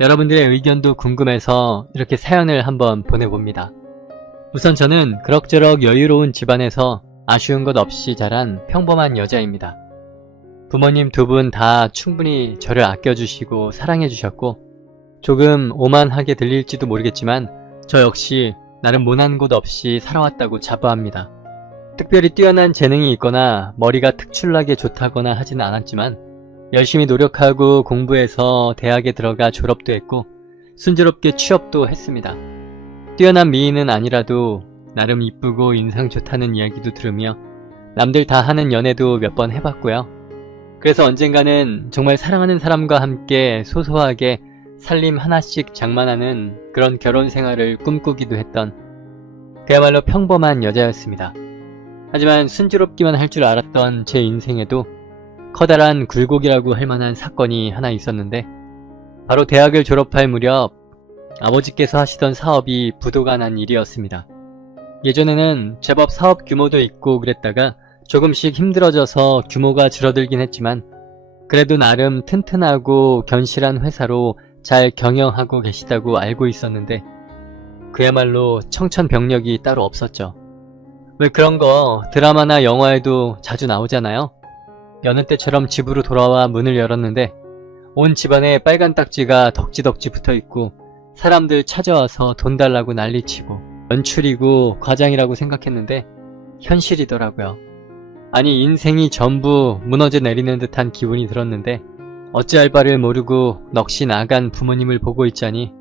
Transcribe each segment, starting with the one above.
여러분들의 의견도 궁금해서 이렇게 사연을 한번 보내봅니다. 우선 저는 그럭저럭 여유로운 집안에서 아쉬운 것 없이 자란 평범한 여자입니다. 부모님 두 분 다 충분히 저를 아껴주시고 사랑해주셨고, 조금 오만하게 들릴지도 모르겠지만 저 역시 나름 모난 곳 없이 살아왔다고 자부합니다. 특별히 뛰어난 재능이 있거나 머리가 특출나게 좋다거나 하지는 않았지만 열심히 노력하고 공부해서 대학에 들어가 졸업도 했고 순조롭게 취업도 했습니다. 뛰어난 미인은 아니라도 나름 이쁘고 인상 좋다는 이야기도 들으며 남들 다 하는 연애도 몇 번 해봤고요. 그래서 언젠가는 정말 사랑하는 사람과 함께 소소하게 살림 하나씩 장만하는 그런 결혼 생활을 꿈꾸기도 했던 그야말로 평범한 여자였습니다. 하지만 순조롭기만 할 줄 알았던 제 인생에도 커다란 굴곡이라고 할 만한 사건이 하나 있었는데, 바로 대학을 졸업할 무렵 아버지께서 하시던 사업이 부도가 난 일이었습니다. 예전에는 제법 사업 규모도 있고 그랬다가 조금씩 힘들어져서 규모가 줄어들긴 했지만 그래도 나름 튼튼하고 견실한 회사로 잘 경영하고 계시다고 알고 있었는데 그야말로 청천벽력이 따로 없었죠. 왜 그런 거 드라마나 영화에도 자주 나오잖아요. 여느 때처럼 집으로 돌아와 문을 열었는데 온 집안에 빨간 딱지가 덕지덕지 붙어있고 사람들 찾아와서 돈 달라고 난리치고 연출이고 과장이라고 생각했는데 현실이더라고요. 아니, 인생이 전부 무너져 내리는 듯한 기분이 들었는데 어찌할 바를 모르고 넋이 나간 부모님을 보고 있자니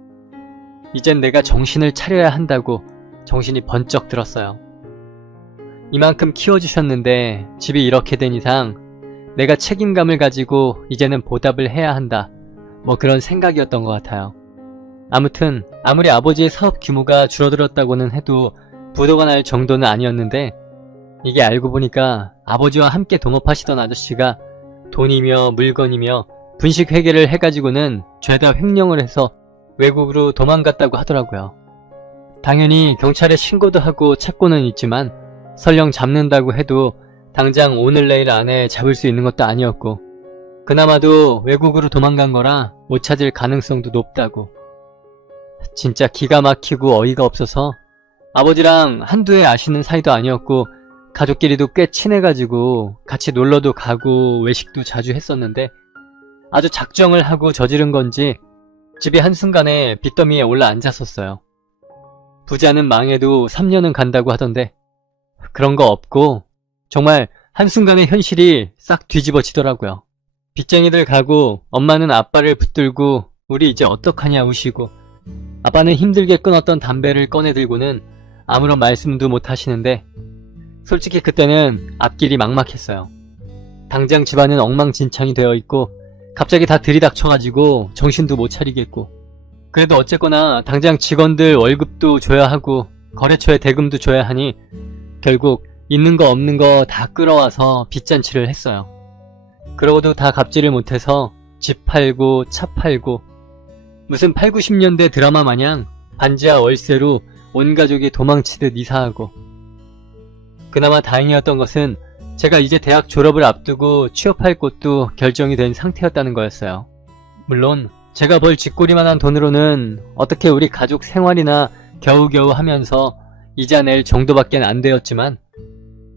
이젠 내가 정신을 차려야 한다고 정신이 번쩍 들었어요. 이만큼 키워주셨는데 집이 이렇게 된 이상 내가 책임감을 가지고 이제는 보답을 해야 한다, 뭐 그런 생각이었던 것 같아요. 아무튼 아무리 아버지의 사업 규모가 줄어들었다고는 해도 부도가 날 정도는 아니었는데, 이게 알고 보니까 아버지와 함께 동업하시던 아저씨가 돈이며 물건이며 분식 회계를 해가지고는 죄다 횡령을 해서 외국으로 도망갔다고 하더라고요. 당연히 경찰에 신고도 하고 찾고는 있지만 설령 잡는다고 해도 당장 오늘 내일 안에 잡을 수 있는 것도 아니었고, 그나마도 외국으로 도망간 거라 못 찾을 가능성도 높다고. 진짜 기가 막히고 어이가 없어서 아버지랑 한두 해 아시는 사이도 아니었고 가족끼리도 꽤 친해가지고 같이 놀러도 가고 외식도 자주 했었는데 아주 작정을 하고 저지른 건지 집이 한순간에 빚더미에 올라 앉았었어요. 부자는 망해도 3년은 간다고 하던데 그런 거 없고 정말 한순간에 현실이 싹 뒤집어지더라고요. 빚쟁이들 가고 엄마는 아빠를 붙들고 우리 이제 어떡하냐 우시고, 아빠는 힘들게 끊었던 담배를 꺼내들고는 아무런 말씀도 못 하시는데 솔직히 그때는 앞길이 막막했어요. 당장 집안은 엉망진창이 되어 있고 갑자기 다 들이닥쳐가지고 정신도 못 차리겠고, 그래도 어쨌거나 당장 직원들 월급도 줘야 하고 거래처에 대금도 줘야 하니 결국 있는 거 없는 거 다 끌어와서 빚잔치를 했어요. 그러고도 다 갚지를 못해서 집 팔고 차 팔고 무슨 8, 90년대 드라마 마냥 반지하 월세로 온 가족이 도망치듯 이사하고, 그나마 다행이었던 것은 제가 이제 대학 졸업을 앞두고 취업할 곳도 결정이 된 상태였다는 거였어요. 물론 제가 벌 쥐꼬리만한 돈으로는 어떻게 우리 가족 생활이나 겨우겨우 하면서 이자 낼 정도밖에 안 되었지만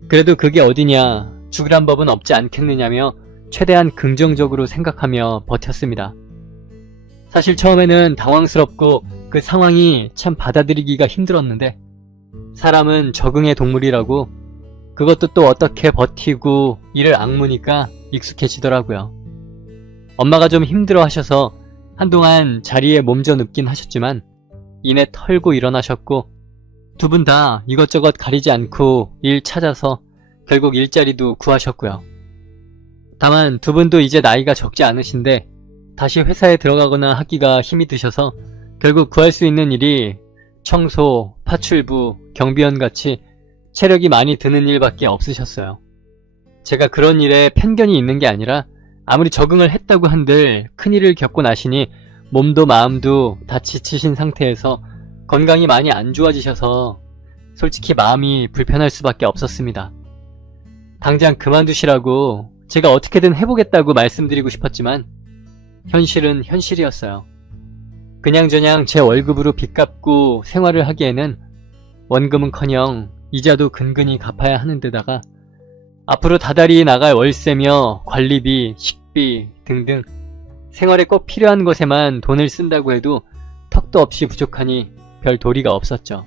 그래도 그게 어디냐, 죽으란 법은 없지 않겠느냐며 최대한 긍정적으로 생각하며 버텼습니다. 사실 처음에는 당황스럽고 그 상황이 참 받아들이기가 힘들었는데 사람은 적응의 동물이라고, 그것도 또 어떻게 버티고 이를 악무니까 익숙해지더라고요. 엄마가 좀 힘들어 하셔서 한동안 자리에 몸져 눕긴 하셨지만 이내 털고 일어나셨고, 두 분 다 이것저것 가리지 않고 일 찾아서 결국 일자리도 구하셨고요. 다만 두 분도 이제 나이가 적지 않으신데 다시 회사에 들어가거나 하기가 힘이 드셔서 결국 구할 수 있는 일이 청소, 파출부, 경비원 같이 체력이 많이 드는 일밖에 없으셨어요. 제가 그런 일에 편견이 있는 게 아니라 아무리 적응을 했다고 한들 큰일을 겪고 나시니 몸도 마음도 다 지치신 상태에서 건강이 많이 안 좋아지셔서 솔직히 마음이 불편할 수밖에 없었습니다. 당장 그만두시라고 제가 어떻게든 해보겠다고 말씀드리고 싶었지만 현실은 현실이었어요. 그냥저냥 제 월급으로 빚 갚고 생활을 하기에는 원금은커녕 이자도 근근히 갚아야 하는 데다가 앞으로 다달이 나갈 월세며 관리비, 식비 등등 생활에 꼭 필요한 것에만 돈을 쓴다고 해도 턱도 없이 부족하니 별 도리가 없었죠.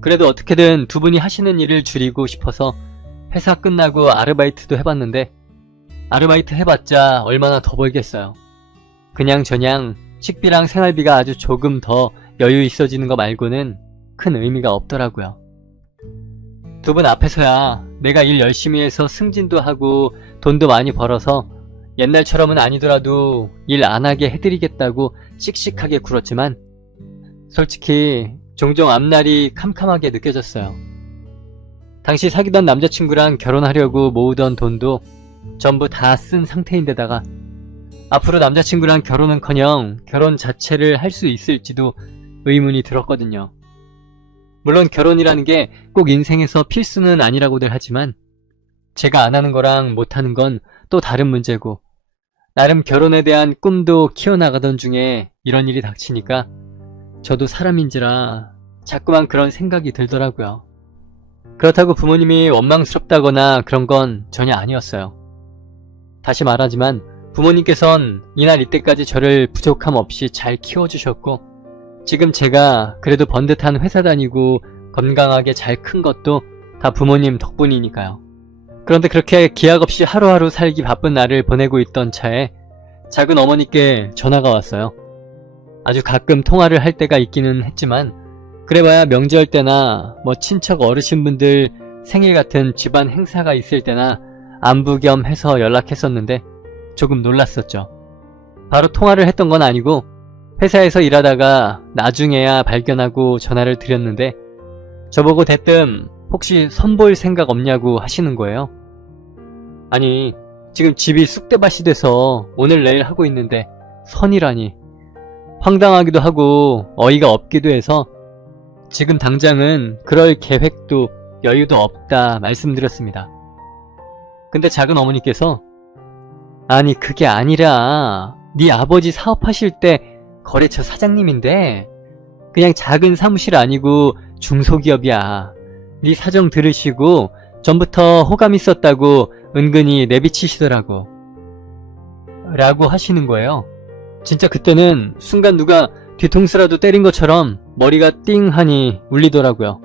그래도 어떻게든 두 분이 하시는 일을 줄이고 싶어서 회사 끝나고 아르바이트도 해봤는데 아르바이트 해봤자 얼마나 더 벌겠어요. 그냥저냥 식비랑 생활비가 아주 조금 더 여유 있어지는 거 말고는 큰 의미가 없더라고요. 두 분 앞에서야 내가 일 열심히 해서 승진도 하고 돈도 많이 벌어서 옛날처럼은 아니더라도 일 안 하게 해드리겠다고 씩씩하게 굴었지만 솔직히 종종 앞날이 캄캄하게 느껴졌어요. 당시 사귀던 남자친구랑 결혼하려고 모으던 돈도 전부 다 쓴 상태인데다가 앞으로 남자친구랑 결혼은커녕 결혼 자체를 할 수 있을지도 의문이 들었거든요. 물론 결혼이라는 게 꼭 인생에서 필수는 아니라고들 하지만 제가 안 하는 거랑 못 하는 건 또 다른 문제고 나름 결혼에 대한 꿈도 키워나가던 중에 이런 일이 닥치니까 저도 사람인지라 자꾸만 그런 생각이 들더라고요. 그렇다고 부모님이 원망스럽다거나 그런 건 전혀 아니었어요. 다시 말하지만 부모님께선 이날 이때까지 저를 부족함 없이 잘 키워주셨고 지금 제가 그래도 번듯한 회사 다니고 건강하게 잘 큰 것도 다 부모님 덕분이니까요. 그런데 그렇게 기약 없이 하루하루 살기 바쁜 날을 보내고 있던 차에 작은 어머니께 전화가 왔어요. 아주 가끔 통화를 할 때가 있기는 했지만 그래봐야 명절 때나 뭐 친척 어르신분들 생일 같은 집안 행사가 있을 때나 안부 겸 해서 연락했었는데 조금 놀랐었죠. 바로 통화를 했던 건 아니고 회사에서 일하다가 나중에야 발견하고 전화를 드렸는데 저보고 대뜸 혹시 선볼 생각 없냐고 하시는 거예요. 아니 지금 집이 쑥대밭이 돼서 오늘 내일 하고 있는데 선이라니 황당하기도 하고 어이가 없기도 해서 지금 당장은 그럴 계획도 여유도 없다 말씀드렸습니다. 근데 작은 어머니께서 아니 그게 아니라 네 아버지 사업하실 때 거래처 사장님인데 그냥 작은 사무실 아니고 중소기업이야. 네 사정 들으시고 전부터 호감 있었다고 은근히 내비치시더라고 라고 하시는 거예요. 진짜 그때는 순간 누가 뒤통수라도 때린 것처럼 머리가 띵 하니 울리더라고요.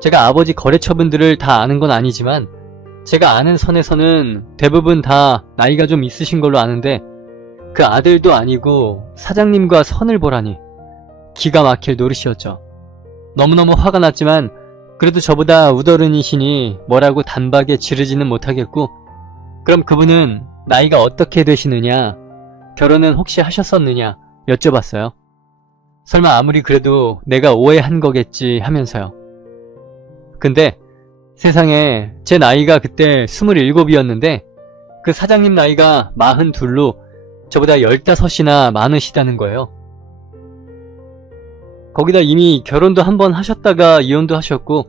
제가 아버지 거래처분들을 다 아는 건 아니지만 제가 아는 선에서는 대부분 다 나이가 좀 있으신 걸로 아는데 그 아들도 아니고 사장님과 선을 보라니 기가 막힐 노릇이었죠. 너무너무 화가 났지만 그래도 저보다 우더른이시니 뭐라고 단박에 지르지는 못하겠고 그럼 그분은 나이가 어떻게 되시느냐 결혼은 혹시 하셨었느냐 여쭤봤어요. 설마 아무리 그래도 내가 오해한 거겠지 하면서요. 근데 세상에 제 나이가 그때 27이었는데 그 사장님 나이가 42로 저보다 15이나 많으시다는 거예요. 거기다 이미 결혼도 한 번 하셨다가 이혼도 하셨고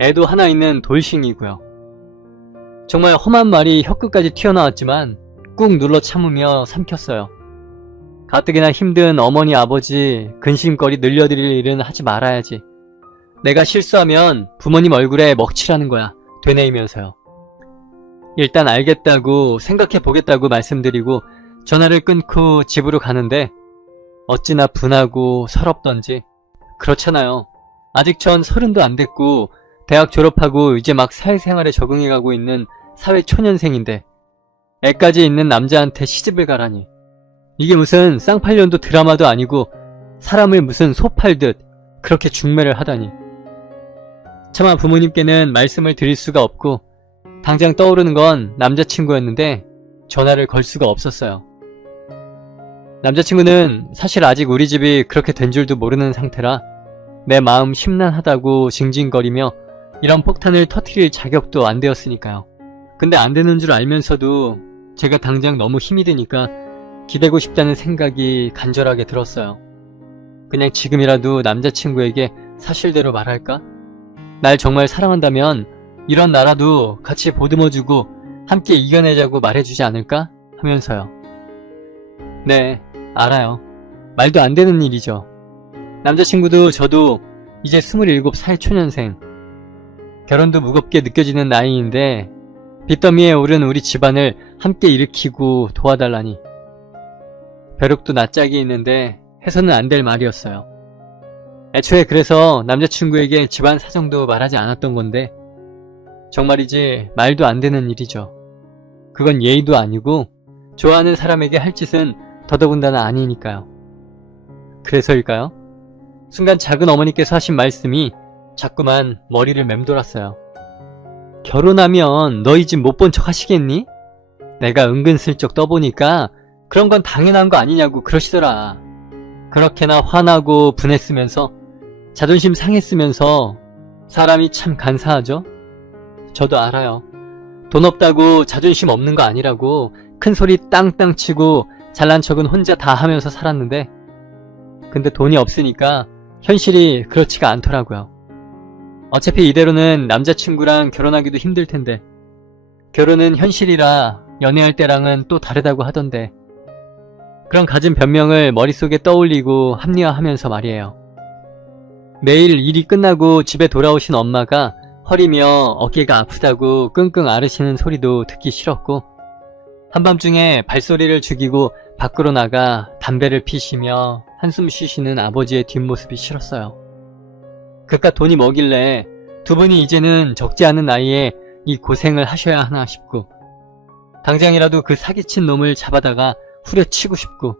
애도 하나 있는 돌싱이고요. 정말 험한 말이 혀끝까지 튀어나왔지만 꾹 눌러 참으며 삼켰어요. 가뜩이나 힘든 어머니 아버지 근심거리 늘려드릴 일은 하지 말아야지. 내가 실수하면 부모님 얼굴에 먹칠하는 거야. 되뇌이면서요. 일단 알겠다고 생각해보겠다고 말씀드리고 전화를 끊고 집으로 가는데 어찌나 분하고 서럽던지. 그렇잖아요. 아직 전 30도 안 됐고 대학 졸업하고 이제 막 사회생활에 적응해가고 있는 사회초년생인데 애까지 있는 남자한테 시집을 가라니. 이게 무슨 쌍팔년도 드라마도 아니고 사람을 무슨 소 팔듯 그렇게 중매를 하다니. 차마 부모님께는 말씀을 드릴 수가 없고 당장 떠오르는 건 남자친구였는데 전화를 걸 수가 없었어요. 남자친구는 사실 아직 우리 집이 그렇게 된 줄도 모르는 상태라 내 마음 심란하다고 징징거리며 이런 폭탄을 터뜨릴 자격도 안 되었으니까요. 근데 안 되는 줄 알면서도 제가 당장 너무 힘이 드니까 기대고 싶다는 생각이 간절하게 들었어요. 그냥 지금이라도 남자친구에게 사실대로 말할까? 날 정말 사랑한다면 이런 나라도 같이 보듬어주고 함께 이겨내자고 말해주지 않을까? 하면서요. 네, 알아요. 말도 안 되는 일이죠. 남자친구도 저도 이제 27 사회초년생. 결혼도 무겁게 느껴지는 나이인데 빚더미에 오른 우리 집안을 함께 일으키고 도와달라니. 벼룩도 낯짝이 있는데 해서는 안 될 말이었어요. 애초에 그래서 남자친구에게 집안 사정도 말하지 않았던 건데 정말이지 말도 안 되는 일이죠. 그건 예의도 아니고 좋아하는 사람에게 할 짓은 더더군다나 아니니까요. 그래서일까요? 순간 작은 어머니께서 하신 말씀이 자꾸만 머리를 맴돌았어요. 결혼하면 너희 집 못 본 척 하시겠니? 내가 은근슬쩍 떠보니까 그런 건 당연한 거 아니냐고 그러시더라. 그렇게나 화나고 분했으면서 자존심 상했으면서 사람이 참 간사하죠? 저도 알아요. 돈 없다고 자존심 없는 거 아니라고 큰 소리 땅땅 치고 잘난 척은 혼자 다 하면서 살았는데 근데 돈이 없으니까 현실이 그렇지가 않더라고요. 어차피 이대로는 남자친구랑 결혼하기도 힘들 텐데 결혼은 현실이라 연애할 때랑은 또 다르다고 하던데 그런 갖은 변명을 머릿속에 떠올리고 합리화하면서 말이에요. 매일 일이 끝나고 집에 돌아오신 엄마가 허리며 어깨가 아프다고 끙끙 앓으시는 소리도 듣기 싫었고 한밤중에 발소리를 죽이고 밖으로 나가 담배를 피시며 한숨 쉬시는 아버지의 뒷모습이 싫었어요. 그깟 돈이 뭐길래 두 분이 이제는 적지 않은 나이에 이 고생을 하셔야 하나 싶고 당장이라도 그 사기친 놈을 잡아다가 후려치고 싶고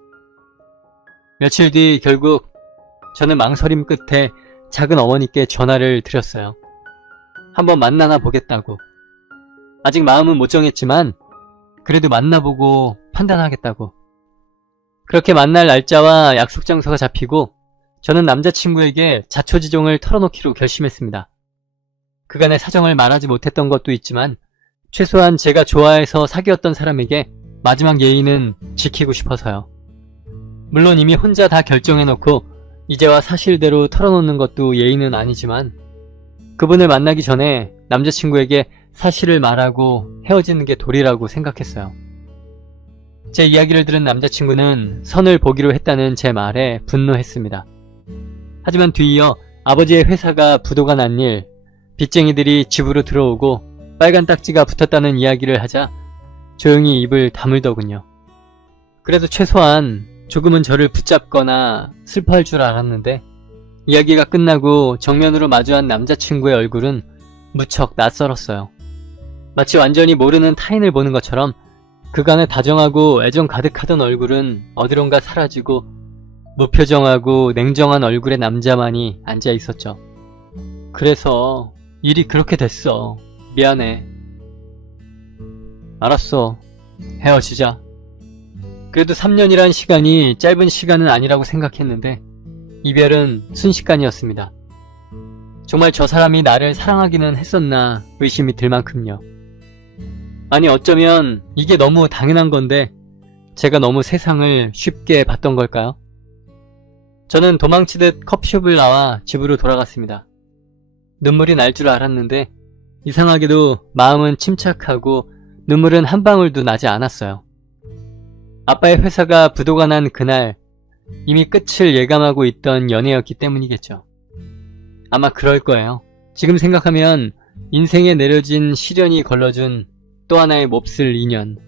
며칠 뒤 결국 저는 망설임 끝에 작은 어머니께 전화를 드렸어요. 한번 만나나 보겠다고. 아직 마음은 못 정했지만 그래도 만나보고 판단하겠다고. 그렇게 만날 날짜와 약속 장소가 잡히고 저는 남자친구에게 자초지종을 털어놓기로 결심했습니다. 그간의 사정을 말하지 못했던 것도 있지만 최소한 제가 좋아해서 사귀었던 사람에게 마지막 예의는 지키고 싶어서요. 물론 이미 혼자 다 결정해놓고 이제와 사실대로 털어놓는 것도 예의는 아니지만 그분을 만나기 전에 남자친구에게 사실을 말하고 헤어지는 게 도리라고 생각했어요. 제 이야기를 들은 남자친구는 선을 보기로 했다는 제 말에 분노했습니다. 하지만 뒤이어 아버지의 회사가 부도가 난 일, 빚쟁이들이 집으로 들어오고 빨간 딱지가 붙었다는 이야기를 하자 조용히 입을 다물더군요. 그래도 최소한 조금은 저를 붙잡거나 슬퍼할 줄 알았는데 이야기가 끝나고 정면으로 마주한 남자친구의 얼굴은 무척 낯설었어요. 마치 완전히 모르는 타인을 보는 것처럼 그간의 다정하고 애정 가득하던 얼굴은 어디론가 사라지고 무표정하고 냉정한 얼굴의 남자만이 앉아 있었죠. 그래서 일이 그렇게 됐어. 미안해. 알았어. 헤어지자. 그래도 3년이란 시간이 짧은 시간은 아니라고 생각했는데 이별은 순식간이었습니다. 정말 저 사람이 나를 사랑하기는 했었나 의심이 들 만큼요. 아니 어쩌면 이게 너무 당연한 건데 제가 너무 세상을 쉽게 봤던 걸까요? 저는 도망치듯 커피숍을 나와 집으로 돌아갔습니다. 눈물이 날 줄 알았는데 이상하게도 마음은 침착하고 눈물은 한 방울도 나지 않았어요. 아빠의 회사가 부도가 난 그날 이미 끝을 예감하고 있던 연애였기 때문이겠죠. 아마 그럴 거예요. 지금 생각하면 인생에 내려진 시련이 걸러준 또 하나의 몹쓸 인연.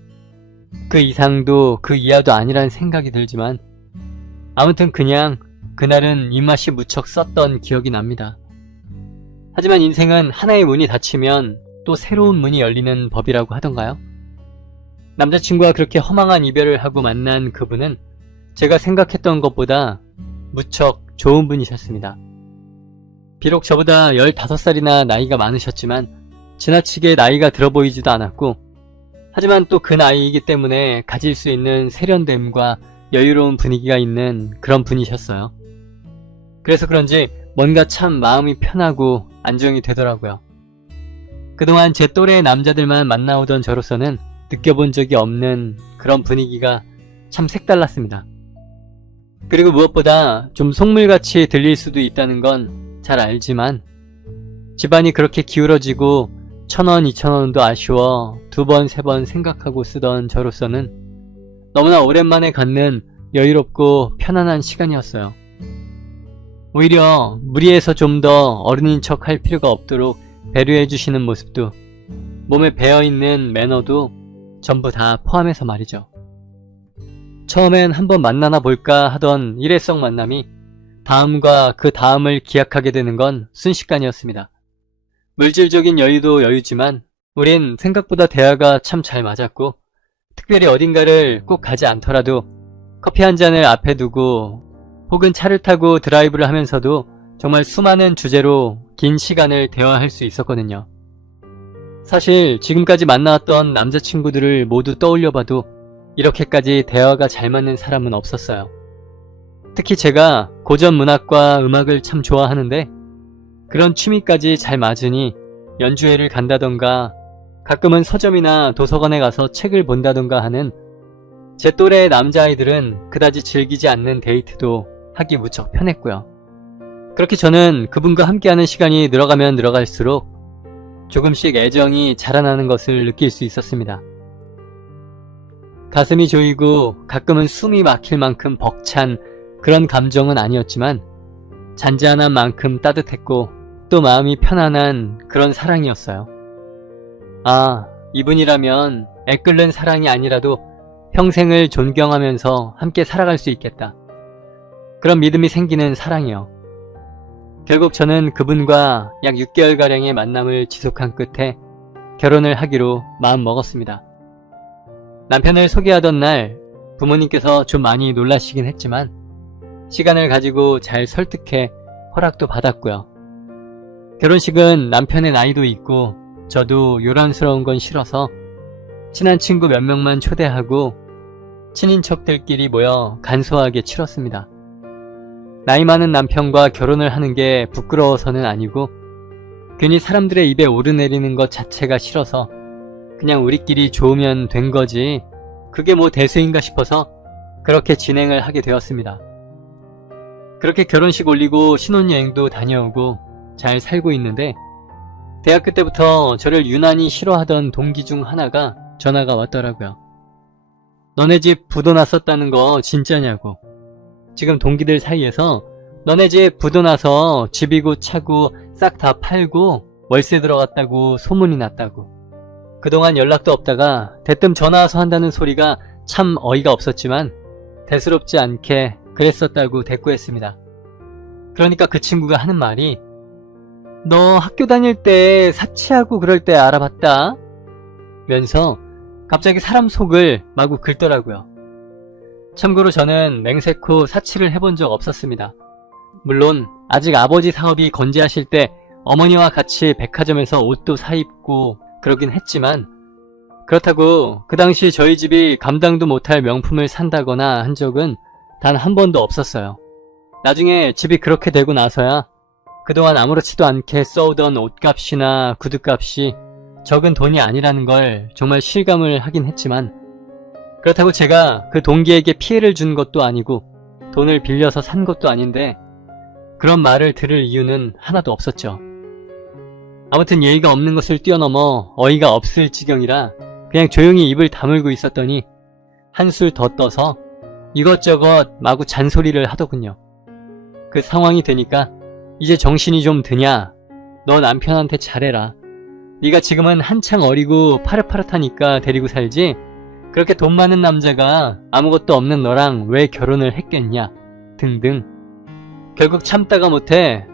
그 이상도 그 이하도 아니란 생각이 들지만 아무튼 그냥 그날은 입맛이 무척 썼던 기억이 납니다. 하지만 인생은 하나의 문이 닫히면 또 새로운 문이 열리는 법이라고 하던가요? 남자친구와 그렇게 허망한 이별을 하고 만난 그분은 제가 생각했던 것보다 무척 좋은 분이셨습니다. 비록 저보다 15살이나 나이가 많으셨지만 지나치게 나이가 들어 보이지도 않았고 하지만 또 그 나이이기 때문에 가질 수 있는 세련됨과 여유로운 분위기가 있는 그런 분이셨어요. 그래서 그런지 뭔가 참 마음이 편하고 안정이 되더라고요. 그동안 제 또래의 남자들만 만나오던 저로서는 느껴본 적이 없는 그런 분위기가 참 색달랐습니다. 그리고 무엇보다 좀 속물같이 들릴 수도 있다는 건 잘 알지만 집안이 그렇게 기울어지고 1,000원, 2,000원도 아쉬워 2번, 3번 생각하고 쓰던 저로서는 너무나 오랜만에 갖는 여유롭고 편안한 시간이었어요. 오히려 무리해서 좀 더 어른인 척 할 필요가 없도록 배려해주시는 모습도, 몸에 배어있는 매너도 전부 다 포함해서 말이죠. 처음엔 한번 만나나 볼까 하던 일회성 만남이 다음과 그 다음을 기약하게 되는 건 순식간이었습니다. 물질적인 여유도 여유지만 우린 생각보다 대화가 참 잘 맞았고, 특별히 어딘가를 꼭 가지 않더라도 커피 한 잔을 앞에 두고 혹은 차를 타고 드라이브를 하면서도 정말 수많은 주제로 긴 시간을 대화할 수 있었거든요. 사실 지금까지 만나왔던 남자친구들을 모두 떠올려봐도 이렇게까지 대화가 잘 맞는 사람은 없었어요. 특히 제가 고전 문학과 음악을 참 좋아하는데 그런 취미까지 잘 맞으니 연주회를 간다던가 가끔은 서점이나 도서관에 가서 책을 본다던가 하는 제 또래의 남자아이들은 그다지 즐기지 않는 데이트도 하기 무척 편했고요. 그렇게 저는 그분과 함께하는 시간이 늘어가면 늘어갈수록 조금씩 애정이 자라나는 것을 느낄 수 있었습니다. 가슴이 조이고 가끔은 숨이 막힐 만큼 벅찬 그런 감정은 아니었지만 잔잔한 만큼 따뜻했고 또 마음이 편안한 그런 사랑이었어요. 아, 이분이라면 애끓는 사랑이 아니라도 평생을 존경하면서 함께 살아갈 수 있겠다. 그런 믿음이 생기는 사랑이요. 결국 저는 그분과 약 6개월가량의 만남을 지속한 끝에 결혼을 하기로 마음먹었습니다. 남편을 소개하던 날 부모님께서 좀 많이 놀라시긴 했지만 시간을 가지고 잘 설득해 허락도 받았고요. 결혼식은 남편의 나이도 있고 저도 요란스러운 건 싫어서 친한 친구 몇 명만 초대하고 친인척들끼리 모여 간소하게 치렀습니다. 나이 많은 남편과 결혼을 하는 게 부끄러워서는 아니고 괜히 사람들의 입에 오르내리는 것 자체가 싫어서 그냥 우리끼리 좋으면 된 거지 그게 뭐 대수인가 싶어서 그렇게 진행을 하게 되었습니다. 그렇게 결혼식 올리고 신혼여행도 다녀오고 잘 살고 있는데 대학교 때부터 저를 유난히 싫어하던 동기 중 하나가 전화가 왔더라고요. 너네 집 부도 났었다는 거 진짜냐고. 지금 동기들 사이에서 너네 집 부도 나서 집이고 차고 싹 다 팔고 월세 들어갔다고 소문이 났다고. 그동안 연락도 없다가 대뜸 전화 와서 한다는 소리가 참 어이가 없었지만 대수롭지 않게 그랬었다고 대꾸했습니다. 그러니까 그 친구가 하는 말이 너 학교 다닐 때 사치하고 그럴 때 알아봤다? 면서 갑자기 사람 속을 마구 긁더라고요. 참고로 저는 맹세코 사치를 해본 적 없었습니다. 물론 아직 아버지 사업이 건재하실 때 어머니와 같이 백화점에서 옷도 사입고 그러긴 했지만 그렇다고 그 당시 저희 집이 감당도 못할 명품을 산다거나 한 적은 단 한 번도 없었어요. 나중에 집이 그렇게 되고 나서야 그동안 아무렇지도 않게 써오던 옷값이나 구두값이 적은 돈이 아니라는 걸 정말 실감을 하긴 했지만 그렇다고 제가 그 동기에게 피해를 준 것도 아니고 돈을 빌려서 산 것도 아닌데 그런 말을 들을 이유는 하나도 없었죠. 아무튼 예의가 없는 것을 뛰어넘어 어이가 없을 지경이라 그냥 조용히 입을 다물고 있었더니 한술 더 떠서 이것저것 마구 잔소리를 하더군요. 그 상황이 되니까 이제 정신이 좀 드냐? 너 남편한테 잘해라. 네가 지금은 한창 어리고 파릇파릇하니까 데리고 살지 그렇게 돈 많은 남자가 아무것도 없는 너랑 왜 결혼을 했겠냐 등등. 결국 참다가 못해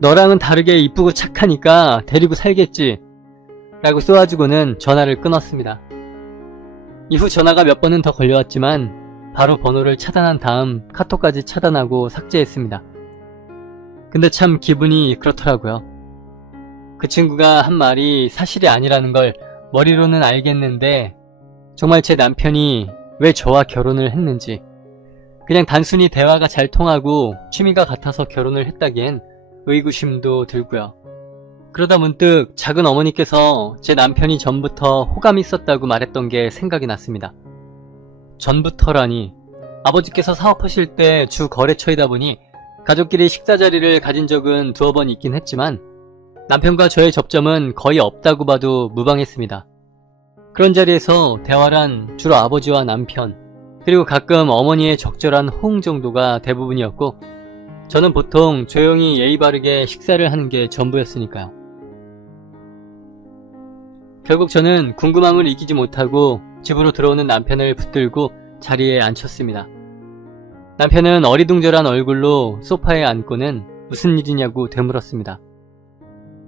너랑은 다르게 이쁘고 착하니까 데리고 살겠지 라고 쏘아주고는 전화를 끊었습니다. 이후 전화가 몇 번은 더 걸려왔지만 바로 번호를 차단한 다음 카톡까지 차단하고 삭제했습니다. 근데 참 기분이 그렇더라고요. 그 친구가 한 말이 사실이 아니라는 걸 머리로는 알겠는데 정말 제 남편이 왜 저와 결혼을 했는지 그냥 단순히 대화가 잘 통하고 취미가 같아서 결혼을 했다기엔 의구심도 들고요. 그러다 문득 작은 어머니께서 제 남편이 전부터 호감이 있었다고 말했던 게 생각이 났습니다. 전부터라니 아버지께서 사업하실 때 주 거래처이다 보니 가족끼리 식사 자리를 가진 적은 두어 번 있긴 했지만 남편과 저의 접점은 거의 없다고 봐도 무방했습니다. 그런 자리에서 대화란 주로 아버지와 남편, 그리고 가끔 어머니의 적절한 호응 정도가 대부분이었고, 저는 보통 조용히 예의 바르게 식사를 하는 게 전부였으니까요. 결국 저는 궁금함을 이기지 못하고 집으로 들어오는 남편을 붙들고 자리에 앉혔습니다. 남편은 어리둥절한 얼굴로 소파에 앉고는 무슨 일이냐고 되물었습니다.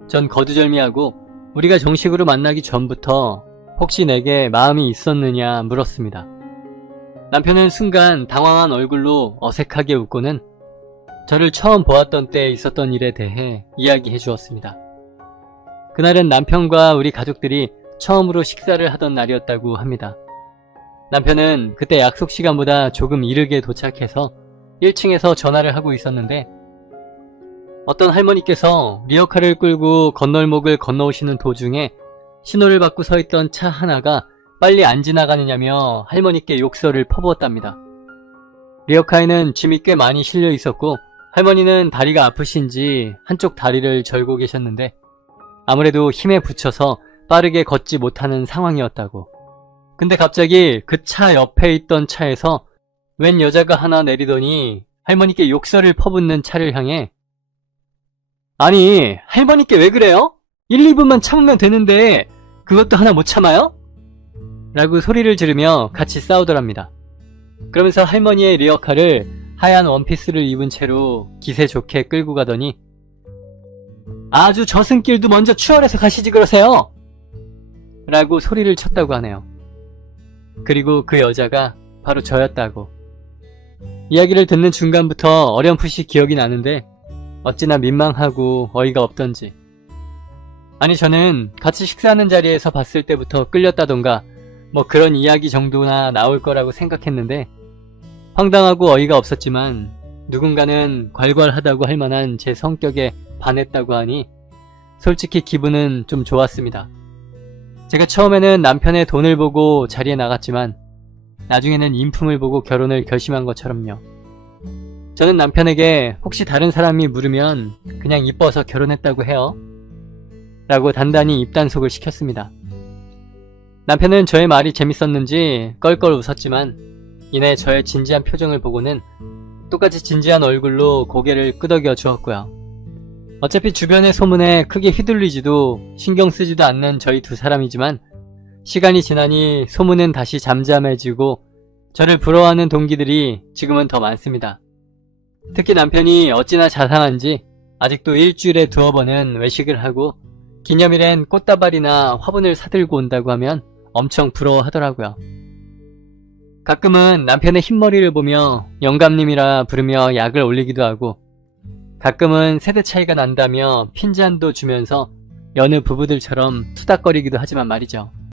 전 거두절미하고 우리가 정식으로 만나기 전부터 혹시 내게 마음이 있었느냐 물었습니다. 남편은 순간 당황한 얼굴로 어색하게 웃고는 저를 처음 보았던 때에 있었던 일에 대해 이야기해 주었습니다. 그날은 남편과 우리 가족들이 처음으로 식사를 하던 날이었다고 합니다. 남편은 그때 약속 시간보다 조금 이르게 도착해서 1층에서 전화를 하고 있었는데 어떤 할머니께서 리어카를 끌고 건널목을 건너오시는 도중에 신호를 받고 서 있던 차 하나가 빨리 안 지나가느냐며 할머니께 욕설을 퍼부었답니다. 리어카에는 짐이 꽤 많이 실려 있었고 할머니는 다리가 아프신지 한쪽 다리를 절고 계셨는데 아무래도 힘에 부쳐서 빠르게 걷지 못하는 상황이었다고. 근데 갑자기 그 차 옆에 있던 차에서 웬 여자가 하나 내리더니 할머니께 욕설을 퍼붓는 차를 향해 아니 할머니께 왜 그래요? 1, 2분만 참으면 되는데 그것도 하나 못 참아요? 라고 소리를 지르며 같이 싸우더랍니다. 그러면서 할머니의 리어카를 하얀 원피스를 입은 채로 기세 좋게 끌고 가더니 아주 저승길도 먼저 추월해서 가시지 그러세요? 라고 소리를 쳤다고 하네요. 그리고 그 여자가 바로 저였다고. 이야기를 듣는 중간부터 어렴풋이 기억이 나는데 어찌나 민망하고 어이가 없던지. 아니 저는 같이 식사하는 자리에서 봤을 때부터 끌렸다던가 뭐 그런 이야기 정도나 나올 거라고 생각했는데 황당하고 어이가 없었지만 누군가는 괄괄하다고 할 만한 제 성격에 반했다고 하니 솔직히 기분은 좀 좋았습니다. 제가 처음에는 남편의 돈을 보고 자리에 나갔지만 나중에는 인품을 보고 결혼을 결심한 것처럼요. 저는 남편에게 혹시 다른 사람이 물으면 그냥 이뻐서 결혼했다고 해요. 라고 단단히 입단속을 시켰습니다. 남편은 저의 말이 재밌었는지 껄껄 웃었지만 이내 저의 진지한 표정을 보고는 똑같이 진지한 얼굴로 고개를 끄덕여 주었고요. 어차피 주변의 소문에 크게 휘둘리지도 신경 쓰지도 않는 저희 두 사람이지만 시간이 지나니 소문은 다시 잠잠해지고 저를 부러워하는 동기들이 지금은 더 많습니다. 특히 남편이 어찌나 자상한지 아직도 일주일에 2번은 외식을 하고 기념일엔 꽃다발이나 화분을 사들고 온다고 하면 엄청 부러워하더라고요. 가끔은 남편의 흰머리를 보며 영감님이라 부르며 약을 올리기도 하고 가끔은 세대 차이가 난다며 핀잔도 주면서 여느 부부들처럼 투닥거리기도 하지만 말이죠.